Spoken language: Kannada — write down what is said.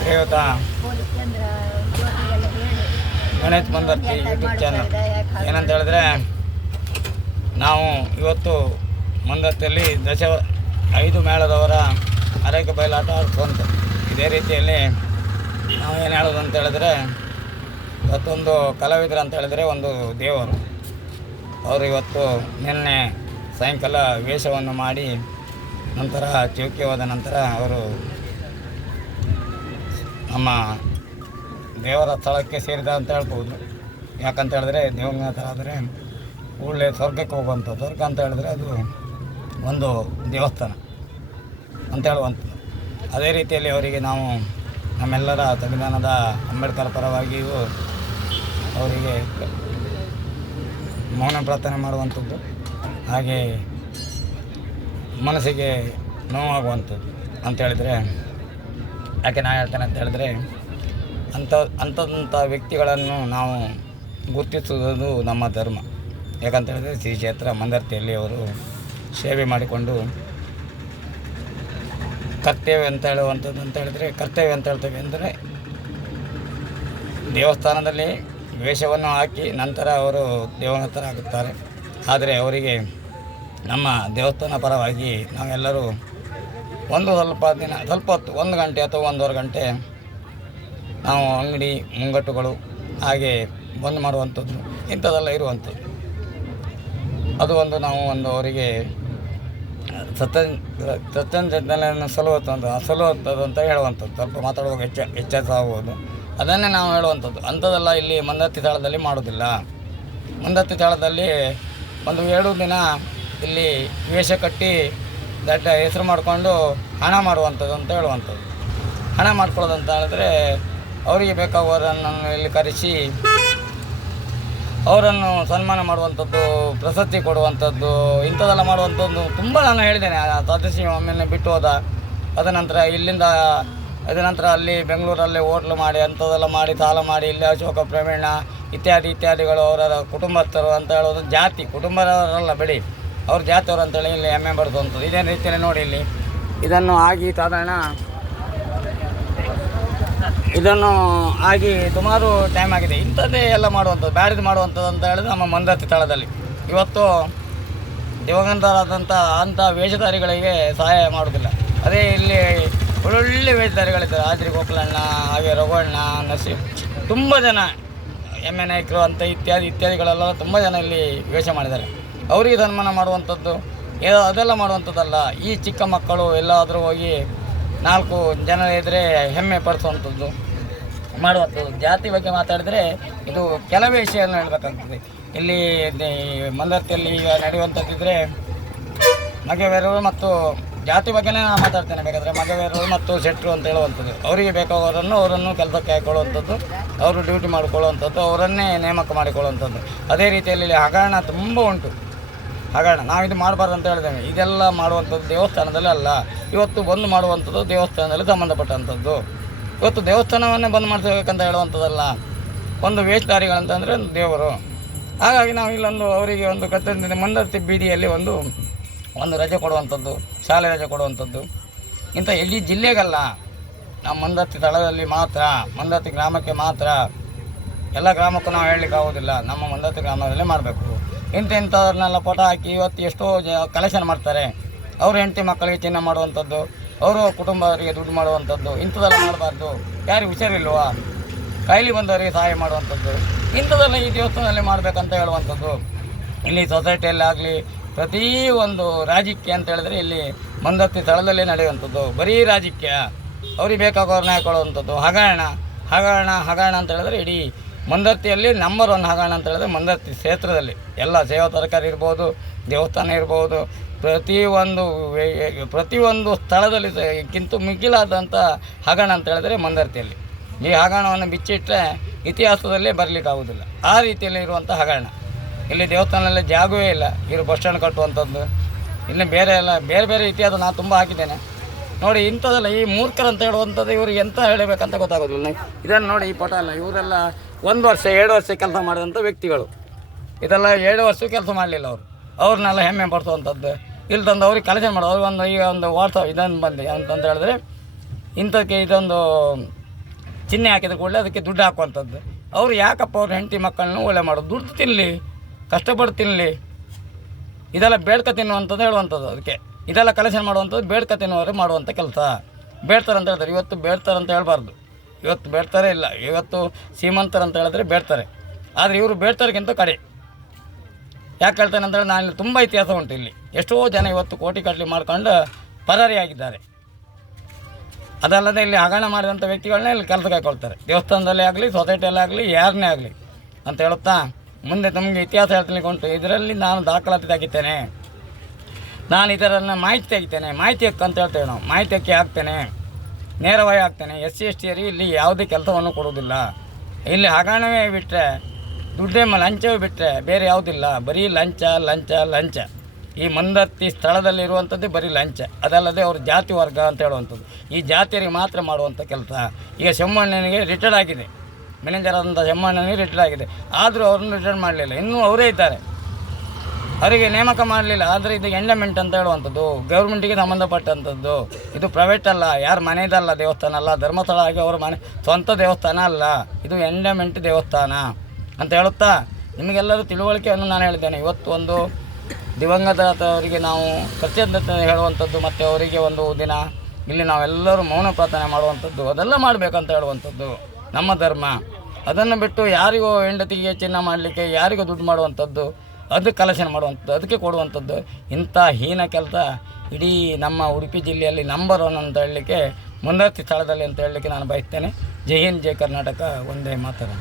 ಶ್ರೀಯುತ ಗಣೇಶ್ ಮಂದರ್ತಿ ಯೂಟ್ಯೂಬ್ ಚಾನಲ್. ಏನಂತ ಹೇಳಿದ್ರೆ, ನಾವು ಇವತ್ತು ಮಂದರ್ತಿಯಲ್ಲಿ 5 ಮೇಳದವರ ಆರೈಕೆ ಬಯಲಾಟ ಆಡಿಸುವಂಥ ಇದೇ ರೀತಿಯಲ್ಲಿ ನಾವು ಏನು ಹೇಳೋದು ಅಂತ ಹೇಳಿದ್ರೆ, ಇವತ್ತೊಂದು ಕಲಾವಿದರು ಅಂತ ಹೇಳಿದ್ರೆ ಒಂದು ದೇವರು. ಅವರು ಇವತ್ತು ನಿನ್ನೆ ಸಾಯಂಕಾಲ ವೇಷವನ್ನು ಮಾಡಿ ನಂತರ ಚೌಕಿ ಹೋದ ನಂತರ ಅವರು ನಮ್ಮ ದೇವರ ಸ್ಥಳಕ್ಕೆ ಸೇರಿದ ಅಂತ ಹೇಳ್ಬೋದು. ಯಾಕಂತ ಹೇಳಿದ್ರೆ, ದೇವ್ರನ್ನ ಥರ ಆದರೆ ಒಳ್ಳೆ ಸ್ವರ್ಗಕ್ಕೆ ಹೋಗುವಂಥ ಸ್ವರ್ಗ ಅಂತ ಹೇಳಿದ್ರೆ ಅದು ಒಂದು ದೇವಸ್ಥಾನ ಅಂತ ಹೇಳುವಂಥದ್ದು. ಅದೇ ರೀತಿಯಲ್ಲಿ ಅವರಿಗೆ ನಾವು ನಮ್ಮೆಲ್ಲರ ಸಂವಿಧಾನದ ಅಂಬೇಡ್ಕರ್ ಪರವಾಗಿಯೂ ಅವರಿಗೆ ಮೌನ ಪ್ರಾರ್ಥನೆ ಮಾಡುವಂಥದ್ದು, ಹಾಗೆ ಮನಸ್ಸಿಗೆ ನೋವಾಗುವಂಥದ್ದು ಅಂತ ಹೇಳಿದರೆ, ಯಾಕೆ ನಾನು ಹೇಳ್ತೇನೆ ಅಂತ ಹೇಳಿದ್ರೆ, ಅಂಥ ವ್ಯಕ್ತಿಗಳನ್ನು ನಾವು ಗುರುತಿಸುವುದು ನಮ್ಮ ಧರ್ಮ. ಯಾಕಂತ ಹೇಳಿದ್ರೆ, ಶ್ರೀ ಕ್ಷೇತ್ರ ಮಂದರ್ತಿಯಲ್ಲಿ ಅವರು ಸೇವೆ ಮಾಡಿಕೊಂಡು ಕರ್ತವ್ಯ ಅಂತ ಹೇಳುವಂಥದ್ದು ಅಂತ ಹೇಳಿದರೆ, ಕರ್ತವ್ಯ ಅಂತ ಹೇಳ್ತೇವೆ ಅಂದರೆ ದೇವಸ್ಥಾನದಲ್ಲಿ ವೇಷವನ್ನು ಹಾಕಿ ನಂತರ ಅವರು ದೇವನ ಹತ್ರ ಆಗುತ್ತಾರೆ. ಆದರೆ ಅವರಿಗೆ ನಮ್ಮ ದೇವಸ್ಥಾನ ಪರವಾಗಿ ನಾವೆಲ್ಲರೂ ಸ್ವಲ್ಪ ಹೊತ್ತು 1 ಗಂಟೆ ಅಥವಾ 1.5 ಗಂಟೆ ನಾವು ಅಂಗಡಿ ಮುಂಗಟ್ಟುಗಳು ಹಾಗೆ ಬಂದ್ ಮಾಡುವಂಥದ್ದು ಇಂಥದ್ದೆಲ್ಲ ಇರುವಂಥದ್ದು. ಅದು ನಾವು ಅವರಿಗೆ ಸತ್ಯಂಜನೆಯನ್ನು ಸಲುವಂಥದ್ದು ಅಂತ ಹೇಳುವಂಥದ್ದು. ಸ್ವಲ್ಪ ಮಾತಾಡುವಾಗ ಹೆಚ್ಚಾಗುವುದು ಅದನ್ನೇ ನಾವು ಹೇಳುವಂಥದ್ದು. ಅಂಥದ್ದೆಲ್ಲ ಇಲ್ಲಿ ಮಂದರ್ತಿ ತಾಳದಲ್ಲಿ ಮಾಡೋದಿಲ್ಲ. ಮಂದರ್ತಿ ತಾಳದಲ್ಲಿ 1-2 ದಿನ ಇಲ್ಲಿ ವೇಷ ಕಟ್ಟಿ ದೊಡ್ಡ ಹೆಸರು ಮಾಡಿಕೊಂಡು ಹಣ ಮಾಡುವಂಥದ್ದು ಅಂತ ಹೇಳುವಂಥದ್ದು. ಹಣ ಮಾಡ್ಕೊಳ್ಳೋದಂತ ಹೇಳಿದ್ರೆ, ಅವರಿಗೆ ಬೇಕಾಗುವವರನ್ನು ಇಲ್ಲಿ ಕರೆಸಿ ಅವರನ್ನು ಸನ್ಮಾನ ಮಾಡುವಂಥದ್ದು, ಪ್ರಶಸ್ತಿ ಕೊಡುವಂಥದ್ದು, ಇಂಥದ್ದೆಲ್ಲ ಮಾಡುವಂಥದ್ದು ತುಂಬ ನಾನು ಹೇಳಿದ್ದೇನೆ. ಸದಸ್ಯ ಒಮ್ಮೆಲೆ ಬಿಟ್ಟು ಹೋದ. ಅದನಂತರ ಅಲ್ಲಿ ಬೆಂಗಳೂರಲ್ಲಿ ಹೋಟ್ಲು ಮಾಡಿ ಅಂಥದ್ದೆಲ್ಲ ಮಾಡಿ ಸಾಲ ಮಾಡಿ ಇಲ್ಲಿ ಅಶೋಕ ಪ್ರವೀಣ ಇತ್ಯಾದಿಗಳು ಅವರ ಕುಟುಂಬಸ್ಥರು ಅಂತ ಹೇಳೋದು ಜಾತಿ ಕುಟುಂಬದವರಲ್ಲ ಬಿಡಿ, ಅವ್ರ ಜಾತಿಯವರು ಅಂತೇಳಿ ಇಲ್ಲಿ ಹೆಮ್ಮೆ ಬರೆದುವಂಥದ್ದು. ಇದೇ ರೀತಿಯಲ್ಲಿ ನೋಡಿ, ಇಲ್ಲಿ ಇದನ್ನು ಆಗಿ ಸುಮಾರು ಟೈಮ್ ಆಗಿದೆ. ಇಂಥದ್ದೇ ಎಲ್ಲ ಮಾಡುವಂಥದ್ದು, ಬ್ಯಾಡಿದು ಮಾಡುವಂಥದ್ದು ಅಂತ ಹೇಳಿದ್ರೆ ನಮ್ಮ ಮಂದರ್ತಿ ಸ್ಥಳದಲ್ಲಿ ಇವತ್ತು ದಿವಂಗತರಾದಂಥ ಅಂಥ ವೇಷಧಾರಿಗಳಿಗೆ ಸಹಾಯ ಮಾಡೋದಿಲ್ಲ. ಅದೇ ಇಲ್ಲಿ ಒಳ್ಳೊಳ್ಳೆ ವೇಷಧಾರಿಗಳಿದ್ದಾರೆ. ಹಾಜರಿ ಗೋಪಾಲಣ್ಣ, ಹಾಗೆ ರಘುವಣ್ಣ, ನಸೀಮ್, ತುಂಬ ಜನ ಎಮ್ಮೆ ನಾಯಕರು ಅಂತ ಇತ್ಯಾದಿಗಳೆಲ್ಲ ತುಂಬ ಜನ ಇಲ್ಲಿ ವೇಷ ಮಾಡಿದ್ದಾರೆ. ಅವರಿಗೆ ಸನ್ಮಾನ ಮಾಡುವಂಥದ್ದು ಅದೆಲ್ಲ ಮಾಡುವಂಥದ್ದಲ್ಲ. ಈ ಚಿಕ್ಕ ಮಕ್ಕಳು ಎಲ್ಲಾದರೂ ಹೋಗಿ 4 ಜನ ಇದ್ದರೆ ಹೆಮ್ಮೆ ಪಡಿಸುವಂಥದ್ದು ಮಾಡುವಂಥದ್ದು. ಜಾತಿ ಬಗ್ಗೆ ಮಾತಾಡಿದರೆ ಇದು ಕೆಲವೇ ವಿಷಯವನ್ನು ಹೇಳಬೇಕಾಗ್ತದೆ. ಇಲ್ಲಿ ಮಂದರ್ತಿಯಲ್ಲಿ ಈಗ ನಡೆಯುವಂಥದ್ದಿದ್ದರೆ ಮಗವೇರರು ಮತ್ತು ಜಾತಿ ಬಗ್ಗೆನೇ ನಾನು ಮಾತಾಡ್ತೇನೆ. ಬೇಕಾದರೆ ಮಗವೇರರು ಮತ್ತು ಶೆಟ್ಟರು ಅಂತ ಹೇಳುವಂಥದ್ದು, ಅವರಿಗೆ ಅವರನ್ನು ಕೆಲಸಕ್ಕೆ ಹಾಕೊಳ್ಳುವಂಥದ್ದು, ಅವರು ಡ್ಯೂಟಿ ಮಾಡಿಕೊಳ್ಳುವಂಥದ್ದು, ಅವರನ್ನೇ ನೇಮಕ ಮಾಡಿಕೊಳ್ಳುವಂಥದ್ದು. ಅದೇ ರೀತಿಯಲ್ಲಿ ಇಲ್ಲಿ ಹಗರಣ ತುಂಬ ಉಂಟು. ಹಗರಣ ನಾವಿದು ಮಾಡಬಾರ್ದು ಅಂತ ಹೇಳಿದ್ದೇವೆ. ಇದೆಲ್ಲ ಮಾಡುವಂಥದ್ದು ದೇವಸ್ಥಾನದಲ್ಲಿ ಅಲ್ಲ. ಇವತ್ತು ಬಂದು ಮಾಡುವಂಥದ್ದು ದೇವಸ್ಥಾನದಲ್ಲಿ ಸಂಬಂಧಪಟ್ಟಂಥದ್ದು. ಇವತ್ತು ದೇವಸ್ಥಾನವನ್ನೇ ಬಂದ್ ಮಾಡಿಸಬೇಕಂತ ಹೇಳುವಂಥದ್ದಲ್ಲ. ಒಂದು ವೇಷಧಾರಿಗಳಂತಂದರೆ ಒಂದು ದೇವರು. ಹಾಗಾಗಿ ನಾವು ಇಲ್ಲೊಂದು ಅವರಿಗೆ ಒಂದು ಕರ್ತವ್ಯ ಮಂದರ್ತಿ ಬೀದಿಯಲ್ಲಿ ಒಂದು ರಜೆ ಕೊಡುವಂಥದ್ದು, ಶಾಲೆ ರಜೆ ಕೊಡುವಂಥದ್ದು. ಇಂಥ ಇಡೀ ಜಿಲ್ಲೆಗಲ್ಲ, ನಮ್ಮ ಮಂದರ್ತಿ ಸ್ಥಳದಲ್ಲಿ ಮಾತ್ರ, ಮಂದರ್ತಿ ಗ್ರಾಮಕ್ಕೆ ಮಾತ್ರ. ಎಲ್ಲ ಗ್ರಾಮಕ್ಕೂ ನಾವು ಹೇಳಲಿಕ್ಕೆ ಆಗೋದಿಲ್ಲ. ನಮ್ಮ ಮಂದರ್ತಿ ಗ್ರಾಮದಲ್ಲೇ ಮಾಡಬೇಕು. ಇಂಥವ್ರನ್ನೆಲ್ಲ ಫೋಟೋ ಹಾಕಿ ಇವತ್ತು ಎಷ್ಟೋ ಕಲೆಕ್ಷನ್ ಮಾಡ್ತಾರೆ. ಅವರು ಹೆಂಡತಿ ಮಕ್ಕಳಿಗೆ ಚಿನ್ನ ಮಾಡುವಂಥದ್ದು, ಅವರು ಕುಟುಂಬದವರಿಗೆ ದುಡ್ಡು ಮಾಡುವಂಥದ್ದು, ಇಂಥದ್ದೆಲ್ಲ ಮಾಡಬಾರ್ದು. ಯಾರಿಗೆ ಹುಷಾರಿಲ್ವಾ, ಕಾಯಿಲೆ ಬಂದವರಿಗೆ ಸಹಾಯ ಮಾಡುವಂಥದ್ದು, ಇಂಥದ್ದೆಲ್ಲ ಈ ದೇವಸ್ಥಾನದಲ್ಲಿ ಮಾಡಬೇಕಂತ ಹೇಳುವಂಥದ್ದು. ಇಲ್ಲಿ ಸೊಸೈಟಿಯಲ್ಲಿ ಆಗಲಿ ಪ್ರತಿಯೊಂದು ರಾಜಕೀಯ ಅಂತ ಹೇಳಿದ್ರೆ ಇಲ್ಲಿ ಮಂದರ್ತಿ ಸ್ಥಳದಲ್ಲೇ ನಡೆಯುವಂಥದ್ದು. ಬರೀ ರಾಜಕೀಯ, ಅವ್ರಿಗೆ ಬೇಕಾಗೋರನ್ನ ಹಾಕೊಳ್ಳುವಂಥದ್ದು. ಹಗರಣ ಅಂತ ಹೇಳಿದ್ರೆ ಇಡೀ ಮಂದರ್ತಿಯಲ್ಲಿ ನಂಬರ್ 1 ಹಗರಣ ಅಂತ ಹೇಳಿದ್ರೆ ಮಂದರ್ತಿ ಕ್ಷೇತ್ರದಲ್ಲಿ ಎಲ್ಲ ಸೇವಾ ತರಕಾರಿ ಇರ್ಬೋದು, ದೇವಸ್ಥಾನ ಇರ್ಬೋದು, ಪ್ರತಿಯೊಂದು ಸ್ಥಳದಲ್ಲಿ ಮಿಗಿಲಾದಂಥ ಹಗರಣ ಅಂತ ಹೇಳಿದ್ರೆ ಮಂದರ್ತಿಯಲ್ಲಿ. ಈ ಹಗರಣವನ್ನು ಬಿಚ್ಚಿಟ್ಟರೆ ಇತಿಹಾಸದಲ್ಲೇ ಬರಲಿಕ್ಕಾಗೋದಿಲ್ಲ. ಆ ರೀತಿಯಲ್ಲಿ ಇರುವಂಥ ಹಗರಣ. ಇಲ್ಲಿ ದೇವಸ್ಥಾನದಲ್ಲಿ ಜಾಗವೇ ಇಲ್ಲ. ಇವರು ಬಸ್ ಸ್ಟ್ಯಾಂಡ್ ಕಟ್ಟುವಂಥದ್ದು, ಇನ್ನು ಬೇರೆ ಇತಿಹಾಸ ನಾನು ತುಂಬ ಹಾಕಿದ್ದೇನೆ ನೋಡಿ. ಇಂಥದ್ದೆಲ್ಲ ಈ ಮೂರ್ಖರು ಅಂತ ಹೇಳುವಂಥದ್ದು ಇವ್ರಿಗೆ ಎಂತ ಹೇಳಬೇಕಂತ ಗೊತ್ತಾಗೋದಿಲ್ಲ. ಇದನ್ನು ನೋಡಿ, ಈ ಪಟ ಎಲ್ಲ ಇವರೆಲ್ಲ 1 ವರ್ಷ 2 ವರ್ಷ ಕೆಲಸ ಮಾಡಿದಂಥ ವ್ಯಕ್ತಿಗಳು. ಇದೆಲ್ಲ 7 ವರ್ಷ ಕೆಲಸ ಮಾಡಲಿಲ್ಲ ಅವ್ರನ್ನೆಲ್ಲ ಹೆಮ್ಮೆ ಪಡಿಸುವಂಥದ್ದು. ಇಲ್ಲಿ ತಂದು ಅವ್ರಿಗೆ ಕಲೆಕ್ಷನ್ ಮಾಡೋದು. ಈಗ ಒಂದು ವಾಟ್ಸಪ್ ಇದನ್ನು ಬಂದು ಅಂತಂತ ಹೇಳಿದ್ರೆ ಇಂಥಕ್ಕೆ ಇದೊಂದು ಚಿಹ್ನೆ ಹಾಕಿದ ಕೂಡಲೇ ಅದಕ್ಕೆ ದುಡ್ಡು ಹಾಕುವಂಥದ್ದು. ಅವರು ಯಾಕಪ್ಪ ಅವ್ರ ಹೆಂಡತಿ ಮಕ್ಕಳನ್ನು ಒಳ್ಳೆ ಮಾಡೋದು, ದುಡ್ಡು ತಿನ್ನಲಿ, ಕಷ್ಟಪಟ್ಟು ತಿನ್ನಲಿ, ಇದೆಲ್ಲ ಬೇಡ್ಕ ತಿನ್ನುವಂಥದ್ದು ಹೇಳುವಂಥದ್ದು. ಅದಕ್ಕೆ ಇದೆಲ್ಲ ಕಲೆಕ್ಷನ್ ಮಾಡುವಂಥದ್ದು ಬೇಡ್ಕ ತಿನ್ನುವವರು ಮಾಡುವಂಥ ಕೆಲಸ. ಬೇಡ್ತಾರೆ ಅಂತ ಹೇಳ್ತಾರೆ, ಇವತ್ತು ಬೇಡ್ತಾರೆ ಅಂತ ಹೇಳ್ಬಾರ್ದು, ಇವತ್ತು ಬೇಡ್ತಾರೆ ಇಲ್ಲ, ಇವತ್ತು ಶ್ರೀಮಂತರು ಅಂತ ಹೇಳಿದ್ರೆ ಬೇಡ್ತಾರೆ. ಆದರೆ ಇವರು ಬೇಡ್ತಾರಿಗಿಂತ ಕಡೆ. ಯಾಕೆ ಹೇಳ್ತಾನೆ ಅಂತೇಳಿ, ನಾನು ಇಲ್ಲಿ ತುಂಬ ಇತಿಹಾಸ ಉಂಟು. ಇಲ್ಲಿ ಎಷ್ಟೋ ಜನ ಇವತ್ತು ಕೋಟಿ ಕಟ್ಲಿ ಮಾಡ್ಕೊಂಡು ಪರಾರಿಯಾಗಿದ್ದಾರೆ. ಅದಲ್ಲದೆ ಇಲ್ಲಿ ಹಗರಣ ಮಾಡಿದಂಥ ವ್ಯಕ್ತಿಗಳನ್ನೇ ಇಲ್ಲಿ ಕೆಲಸಕ್ಕೆ ಹಾಕೊಳ್ತಾರೆ, ದೇವಸ್ಥಾನದಲ್ಲೇ ಆಗಲಿ, ಸೊಸೈಟಿಯಲ್ಲೇ ಆಗಲಿ, ಯಾರನ್ನೇ ಆಗಲಿ ಅಂತ ಹೇಳುತ್ತಾ ಮುಂದೆ ನಮಗೆ ಇತಿಹಾಸ ಹೇಳ್ತೀನಿ ಉಂಟು. ಇದರಲ್ಲಿ ನಾನು ದಾಖಲಾತಿ ತೆಗಿತೇನೆ, ನಾನು ಇದರನ್ನು ಮಾಹಿತಿ ತೆಗಿತೇನೆ, ಮಾಹಿತಿ ಹಕ್ಕು ಅಂತ ಹೇಳ್ತೇವೆ ನಾವು, ಮಾಹಿತಿ ಹಕ್ಕಿ ಹಾಕ್ತೇನೆ, ನೇರವಾಗಿ ಹಾಕ್ತೇನೆ. SC ST ಇಲ್ಲಿ ಯಾವುದೇ ಕೆಲಸವನ್ನು ಕೊಡುವುದಿಲ್ಲ. ಇಲ್ಲಿ ಹಗರಣವೇ ಬಿಟ್ಟರೆ, ದುಡ್ಡೇ ಲಂಚವೇ ಬಿಟ್ಟರೆ ಬೇರೆ ಯಾವುದಿಲ್ಲ. ಬರೀ ಲಂಚ ಲಂಚ ಲಂಚ. ಈ ಮಂದತ್ತಿ ಸ್ಥಳದಲ್ಲಿ ಇರುವಂಥದ್ದೇ ಬರೀ ಲಂಚ. ಅದಲ್ಲದೆ ಅವರು ಜಾತಿ ವರ್ಗ ಅಂತ ಹೇಳುವಂಥದ್ದು, ಈ ಜಾತಿಯರಿಗೆ ಮಾತ್ರ ಮಾಡುವಂಥ ಕೆಲಸ. ಈಗ ಶೆಮ್ಮಣ್ಣನಿಗೆ ರಿಟೈರ್ಡ್ ಆಗಿದೆ, ಮ್ಯಾನೇಜರ್ ಆದಂಥ ಶೆಮ್ಮಣ್ಣನಿಗೆ ರಿಟೈರ್ಡ್ ಆಗಿದೆ, ಆದರೂ ಅವ್ರನ್ನ ರಿಟೈರ್ಡ್ ಮಾಡಲಿಲ್ಲ, ಇನ್ನೂ ಅವರೇ ಇದ್ದಾರೆ, ಅವರಿಗೆ ನೇಮಕ ಮಾಡಲಿಲ್ಲ. ಆದರೆ ಇದು ಎಂಡಮೆಂಟ್ ಅಂತ ಹೇಳುವಂಥದ್ದು, ಗೌರ್ಮೆಂಟಿಗೆ ಸಂಬಂಧಪಟ್ಟಂಥದ್ದು. ಇದು ಪ್ರೈವೇಟ್ ಅಲ್ಲ, ಯಾರ ಮನೆಯದಲ್ಲ, ದೇವಸ್ಥಾನ ಅಲ್ಲ, ಧರ್ಮಸ್ಥಳ ಆಗಿ ಅವರ ಮನೆ ಸ್ವಂತ ದೇವಸ್ಥಾನ ಅಲ್ಲ, ಇದು ಎಂಡಮೆಂಟ್ ದೇವಸ್ಥಾನ ಅಂತ ಹೇಳುತ್ತಾ ನಿಮಗೆಲ್ಲರೂ ತಿಳುವಳಿಕೆಯನ್ನು ನಾನು ಹೇಳಿದ್ದೇನೆ. ಇವತ್ತು ಒಂದು ದಿವಂಗತವರಿಗೆ ನಾವು ಕೃತಜ್ಞತೆ ಹೇಳುವಂಥದ್ದು, ಮತ್ತು ಅವರಿಗೆ ಒಂದು ದಿನ ಇಲ್ಲಿ ನಾವೆಲ್ಲರೂ ಮೌನ ಪ್ರಾರ್ಥನೆ ಮಾಡುವಂಥದ್ದು, ಅದೆಲ್ಲ ಮಾಡಬೇಕಂತ ಹೇಳುವಂಥದ್ದು ನಮ್ಮ ಧರ್ಮ. ಅದನ್ನು ಬಿಟ್ಟು ಯಾರಿಗೋ ಹೆಂಡತಿಗೆ ಚಿನ್ನ ಮಾಡಲಿಕ್ಕೆ, ಯಾರಿಗೋ ದುಡ್ಡು ಮಾಡುವಂಥದ್ದು, ಅದು ಕಲೆಕ್ಷನ್ ಮಾಡುವಂಥದ್ದು, ಅದಕ್ಕೆ ಕೊಡುವಂಥದ್ದು, ಇಂಥ ಹೀನ ಕೆಲಸ ಇಡೀ ನಮ್ಮ ಉಡುಪಿ ಜಿಲ್ಲೆಯಲ್ಲಿ ನಂಬರ್ 1 ಅಂತ ಹೇಳಲಿಕ್ಕೆ, ಮುಂದತ್ತಿ ಸ್ಥಳದಲ್ಲಿ ಅಂತ ಹೇಳಲಿಕ್ಕೆ ನಾನು ಬಯಸ್ತೇನೆ. ಜೈ ಹಿಂದ್, ಜೈ ಕರ್ನಾಟಕ, ಒಂದೇ ಮಾತರಂ.